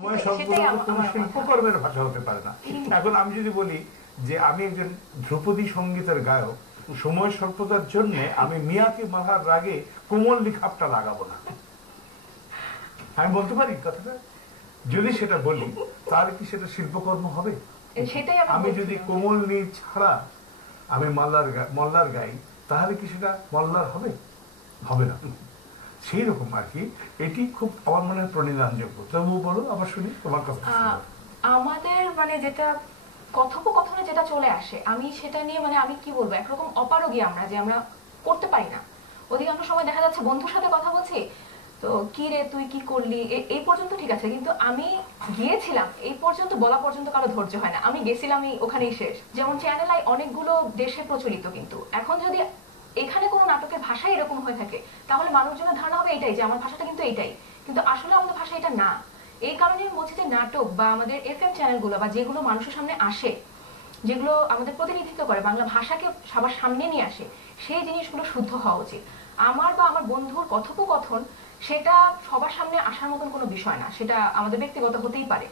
সময় শব্দ কোনো শিল্পকর্মের ভাষা হতে পারে না। এখন আমি যদি বলি যে আমি একজন ধ্রুপদী সঙ্গীতের গায়ক, সময় স্বল্পতার জন্য আমি মিয়াকে মারার রাগে কোমল লিখাপটা লাগাবো না, আমি বলতে পারি কথাটা? যদি সেটা বলি তাহলে কি সেটা শিল্পকর্ম হবে? আমি যদি কোমল নি ছাড়া আমি মল্লার গাই তাহলে কি সেটা মল্লার হবে? হবে না। সেই রকম আর কি, এটি খুব আমার মনে হয় প্রণিধানযোগ্য। তবু বলো, আবার শুনি তোমার কথা। আমাদের মানে যেটা কথোপকথনে যেটা চলে আসে, আমি সেটা নিয়ে মানে আমি কি বলবো, একরকম অপারগী আমরা, যে আমরা করতে পারি না। অধিকাংশ সময় দেখা যাচ্ছে বন্ধুর সাথে কথা বলছি, তো কি রে তুই কি করলি, এই পর্যন্ত ঠিক আছে, কিন্তু আমি গিয়েছিলাম এই পর্যন্ত বলা পর্যন্ত কারো ধৈর্য হয় না। আমি গেছিলামই, ওখানেই শেষ। যেমন চ্যানেল আই অনেকগুলো দেশে প্রচলিত, কিন্তু এখন যদি এখানে কোনো নাটকের ভাষা এরকম হয়ে থাকে তাহলে মানুষজনের ধারণা হবে এটাই, যে আমার ভাষাটা কিন্তু এইটাই, কিন্তু আসলে আমাদের ভাষা এটা না। এই কারণে আমি বলছি যে নাটক বা আমাদের এফএম চ্যানেলগুলো বা যেগুলো মানুষের সামনে আসে, যেগুলো আমাদের প্রতিনিধিত্ব করে, বাংলা ভাষাকে সবার সামনে নিয়ে আসে, সেই জিনিসগুলো শুদ্ধ হওয়া উচিত। আমার বা আমার বন্ধুর কথোপকথন সেটা সবার সামনে আসার মতন কোনো বিষয় না, সেটা আমাদের ব্যক্তিগত হতেই পারে।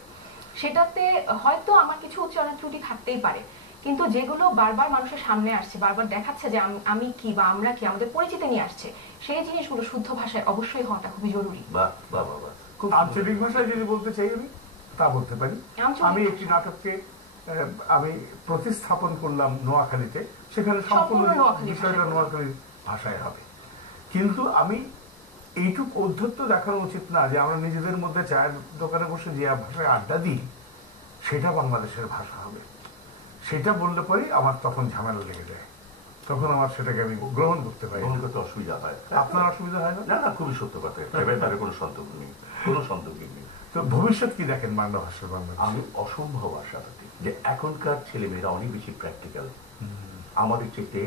সেটাতে হয়তো আমার কিছু উচ্চারণ ত্রুটি থাকতেই পারে, কিন্তু যেগুলো বারবার মানুষের সামনে আসছে, বারবার দেখাচ্ছে যে আমি কি বা আমরা কি, আমাদের পরিচিতি নিয়ে আসছে, সেই জিনিসগুলো শুদ্ধ ভাষায় অবশ্যই হওয়াটা খুবই জরুরি। খুব আঞ্চলিক ভাষায় যদি বলতে চাই আমি তা বলতে পারি। আমি একটি নাটককে আমি প্রতিস্থাপন করলাম নোয়াখালীতে, সেখানে সম্পূর্ণ বিষয়টা নোয়াখালীর ভাষায় হবে, কিন্তু আমি এইটুকু ঔদ্ধত্য দেখানো উচিত না যে আমরা নিজেদের মধ্যে চায়ের দোকানে বসে যে ভাষায় আড্ডা দিই সেটা বাংলাদেশের ভাষা হবে। সেটা বললে পরে আমার তখন ঝামেলা লেগে যায়, তখন আমার সেটাকে আমি গ্রহণ করতে পারি। অসুবিধা হয়। আপনার অসুবিধা হয় না? না না, খুবই সত্য কথা, ব্যাপারে কোনো সন্দেহ নেই, কোনো সন্দেহ নেই। তো ভবিষ্যৎ কি দেখেন বাংলা ভাষার? আমি অসম্ভব আশাবাদী যে এখনকার ছেলেমেয়েরা অনেক বেশি প্র্যাকটিক্যাল, আমাদের চেয়ে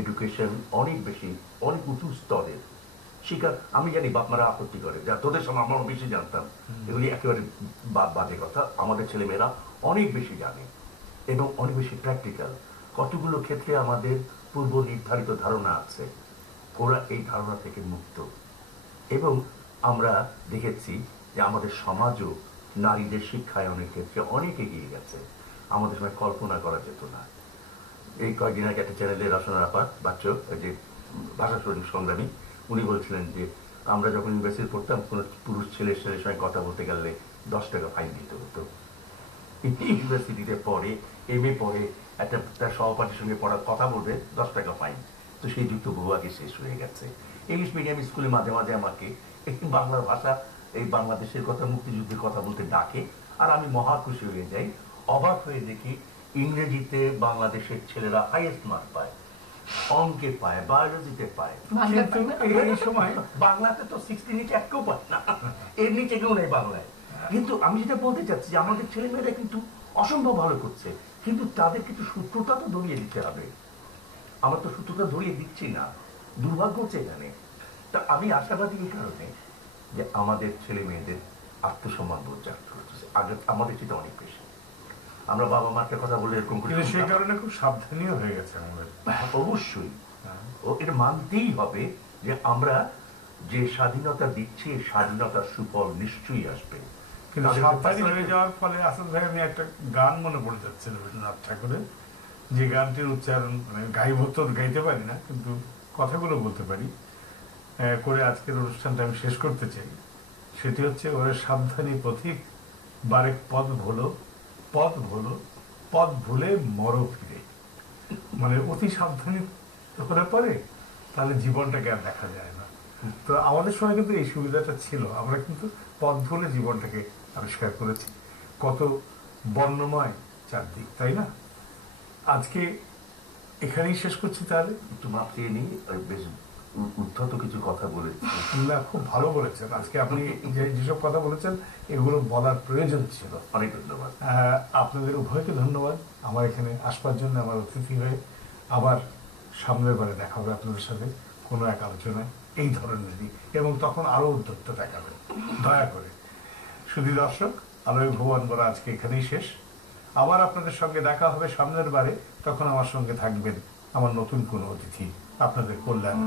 এডুকেশন অনেক বেশি, অনেক উঁচু স্তরের শিকার। আমি জানি বাপ মারা আপত্তি করে, যা তোদের সময় আমরা বেশি জানতাম, এগুলি একেবারে বাজে কথা। আমাদের ছেলেমেয়েরা অনেক বেশি জানে এবং অনেক বেশি প্র্যাকটিক্যাল। কতগুলো ক্ষেত্রে আমাদের পূর্ব নির্ধারিত ধারণা আছে, ওরা এই ধারণা থেকে মুক্ত। এবং আমরা দেখেছি যে আমাদের সমাজও নারীদের শিক্ষায়নের ক্ষেত্রে অনেক এগিয়ে গেছে, আমাদের সময় কল্পনা করা যেত না। এই কয়েকদিন আগে একটা চ্যানেলে রচনা আপা বাচ্চ, যে ভাষা শরীর সংগ্রামী, উনি বলছিলেন যে আমরা যখন ইউনিভার্সিটি পড়তাম কোনো পুরুষ ছেলের সঙ্গে কথা বলতে গেলে 10 টাকা ফাইন দিতে হতো। ইউনিভার্সিটিতে পড়ে, এমএ পড়ে, একটা তার সহপাঠীর সঙ্গে পড়ার কথা বলবে 10 টাকা ফাইন। তো সেই যুক্ত বহু আগে শেষ হয়ে গেছে। ইংলিশ মিডিয়াম স্কুলে মাঝে মাঝে আমাকে একটু বাংলা ভাষা, এই বাংলাদেশের কথা, মুক্তিযুদ্ধের কথা বলতে ডাকে, আর আমি মহা খুশি হয়ে যাই। অবাক হয়ে দেখি ইংরেজিতে বাংলাদেশের ছেলেরা হাইয়েস্ট মার্ক পায়, অঙ্কে পায়, বায়োলজিতে পায়, কিন্তু এই সময় বাংলাতে তো 60 নিচে এককেও পায় না, এর নিচে কেউ নেই বাংলায়। কিন্তু আমি যেটা বলতে চাচ্ছি যে আমাদের ছেলেমেয়েরা কিন্তু অসম্ভব ভালো করছে, কিন্তু তাদের কিন্তু সূত্রটা তো ধরিয়ে দিতে হবে। আমার তো সূত্রটা ধরিয়ে দিচ্ছি না, দুর্ভাগ্য হচ্ছে এখানে। তা আমি আশাবাদী এই কারণে যে আমাদের ছেলে মেয়েদের আত্মসম্মান বোধ জাগ্রত হচ্ছে আগে আমাদের চেয়ে অনেক বেশি। আমরা বাবা মাকে কথা বলে এরকম করি, সেই কারণে খুব সাবধানীও হয়ে গেছে আমাদের। অবশ্যই ও এটা মানতেই হবে যে আমরা যে স্বাধীনতা দিচ্ছি, এই স্বাধীনতার সুফল নিশ্চয়ই আসবে। কিন্তু সাবধানী হয়ে যাওয়ার ফলে আসাদ ভাই আমি একটা গান মনে পড়ে যাচ্ছে রবীন্দ্রনাথ ঠাকুরের, যে গানটির উচ্চারণ মানে গাইতে পারি না, কিন্তু কথাগুলো বলতে পারি করে আজকের অনুষ্ঠানটা আমি শেষ করতে চাই। সেটি হচ্ছে, ওরা সাবধানী পথিক বারেক পথ ভোলো, পথ ভোলো, পথ ভুলে মর ফিরে। মানে অতি সাবধানী হলে পরে তাহলে জীবনটাকে আর দেখা যায় না। তো আমাদের সময় কিন্তু এই সুবিধাটা ছিল, আমরা কিন্তু পথ ভুলে জীবনটাকে আবিষ্কার করেছি। কত বর্ণময় চারদিক, তাই না? আজকে এখানেই শেষ করছি তাহলে। একটু মাপ চেয়ে নিই, বেশ উদ্ধত কিছু কথা বলেছি না, খুব ভালো বলেছেন আজকে আপনি, যেসব কথা বলেছেন এগুলো বলার প্রয়োজন ছিল। অনেক ধন্যবাদ। আপনাদের উভয়কে ধন্যবাদ আমার এখানে আসবার জন্য, আমার অতিথি হয়ে। আবার সামনের বারে দেখা হবে আপনাদের সাথে কোনো এক আলোচনায় এই ধরনেরই, এবং তখন আরো উদ্যোক্ত দেখাবেন দয়া করে। শুধু দর্শক, আলোয় ভুবন বড় আজকে এখানেই শেষ। আবার আপনাদের সঙ্গে দেখা হবে সামনের বারে, তখন আমার সঙ্গে থাকবেন আমার নতুন কোনো অতিথি আপনাদের কল্যাণ।